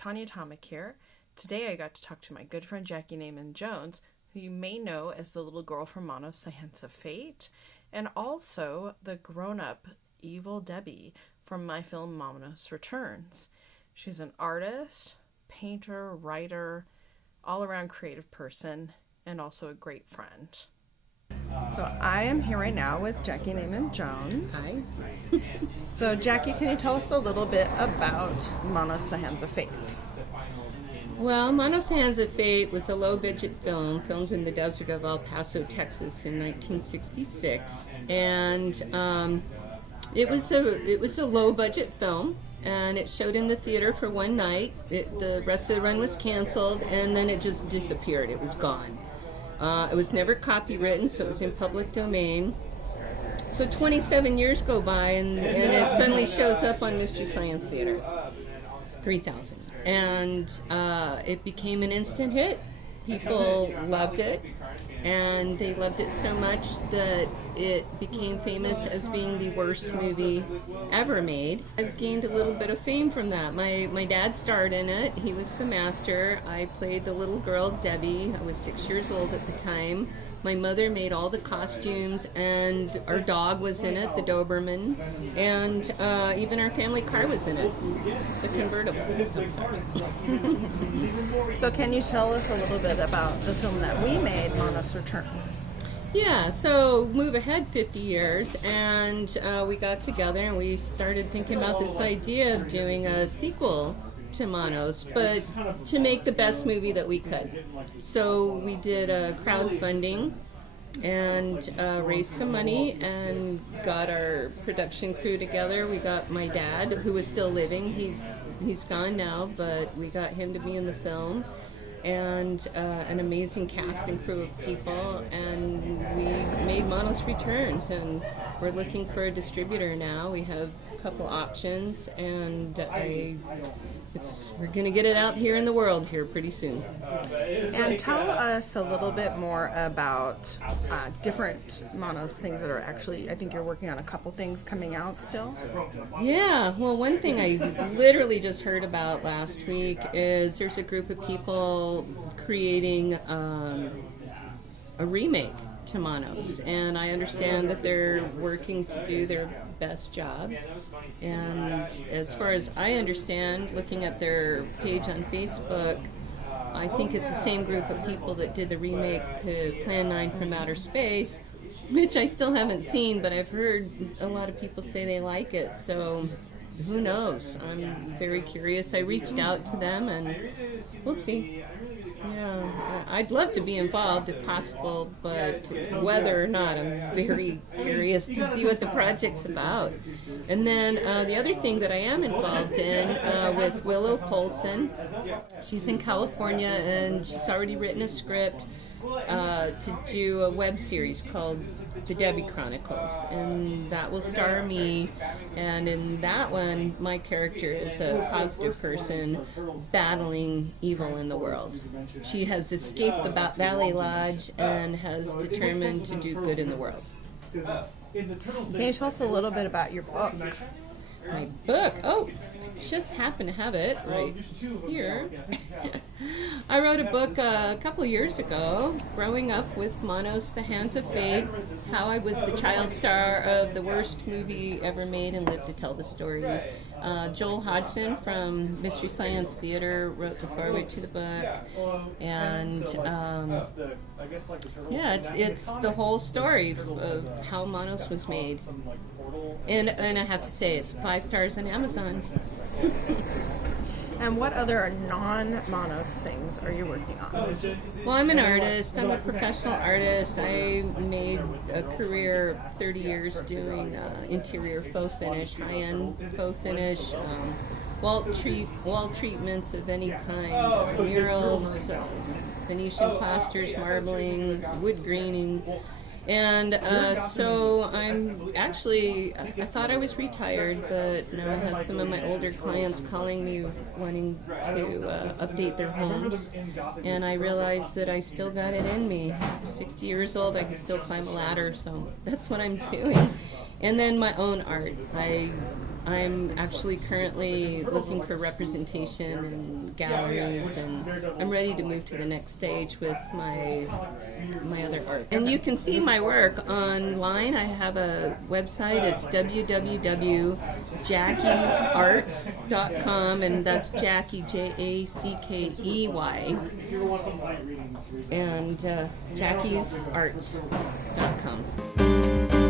Tanya Tomic here. Today I got to talk to my good friend Jackey Neyman Jones, who you may know as the little girl from Manos Returns, and also the grown-up evil Debbie from my film Manos Returns. She's an artist, painter, writer, all-around creative person, and also a great friend. So I am here right now with Jackey Neyman Jones. Hi. So Jackey, can you tell us a little bit about Manos the Hands of Fate? Well, Manos Hands of Fate was a low-budget film filmed in the desert of El Paso, Texas in 1966. And it was a low-budget film, and it showed in the theater for one night. The rest of the run was canceled, and then it just disappeared. It was gone. It was never copywritten, so it was in public domain. So 27 years go by, and it suddenly shows up on Mystery Science Theater 3000. And it became an instant hit. People loved it, and they loved it so much that it became famous as being the worst movie ever made. I've gained a little bit of fame from that. My dad starred in it. He was the master. I played the little girl, Debbie. I was 6 years old at the time. My mother made all the costumes, and our dog was in it, the Doberman, and even our family car was in it, the convertible. So can you tell us a little bit about the film that we made, Manos Returns? Yeah, so move ahead 50 years, and we got together and we started thinking about this idea of doing a sequel to Manos, but to make the best movie that we could. So we did a crowdfunding and raised some money and got our production crew together. We got my dad, who was still living. He's gone now, but we got him to be in the film, and an amazing cast and crew of people, and we made Manos Returns, and we're looking for a distributor now. We have a couple options, and we're going to get it out here in the world here pretty soon. And tell us a little bit more about different Manos things that are actually, I think you're working on a couple things coming out still. Yeah, well, one thing I literally just heard about last week is there's a group of people creating a remake to Manos, and I understand that they're working to do their best job. And as far as I understand, looking at their page on Facebook, I think it's the same group of people that did the remake to Plan 9 from Outer Space, which I still haven't seen, but I've heard a lot of people say they like it, so who knows? I'm very curious. I reached out to them, and we'll see. Yeah, I'd love to be involved if possible, but whether or not, I'm very curious to see what the project's about. And then the other thing that I am involved in with Willow Polson, she's in California, and she's already written a script to do a web series called The Debbie Chronicles, and that will star me. And in that one, my character is a positive person battling evil in the world. She has escaped the Valley Lodge and has determined to do good in the world. Can you tell us a little bit about your book? My book? Oh, I just happen to have it right here. I wrote a book a couple years ago, growing up with Manos the Hands of Fate, how I was the child star of the worst movie ever made and lived to tell the story. Joel Hodgson from Mystery Science Theater wrote the foreword to the book, and yeah, it's the whole story of how Manos was made. And I have to say, it's 5 stars on Amazon. And what other non-Manos things are you working on? Well, I'm an artist. I'm a professional artist. I made a career 30 years doing interior faux finish, high-end faux finish, wall treatments of any kind, murals, Venetian plasters, marbling, wood graining. And so I'm actually, I thought I was retired, but now I have some of my older clients calling me wanting to update their homes. And I realized that I still got it in me. I'm 60 years old, I can still climb a ladder, so that's what I'm doing. And then my own art. I I'm actually currently looking for representation in galleries, and I'm ready to move to the next stage with my other art. And you can see my work online. I have a website. It's www.jackeysarts.com, and that's Jackey, Jackey, and jackeysarts.com.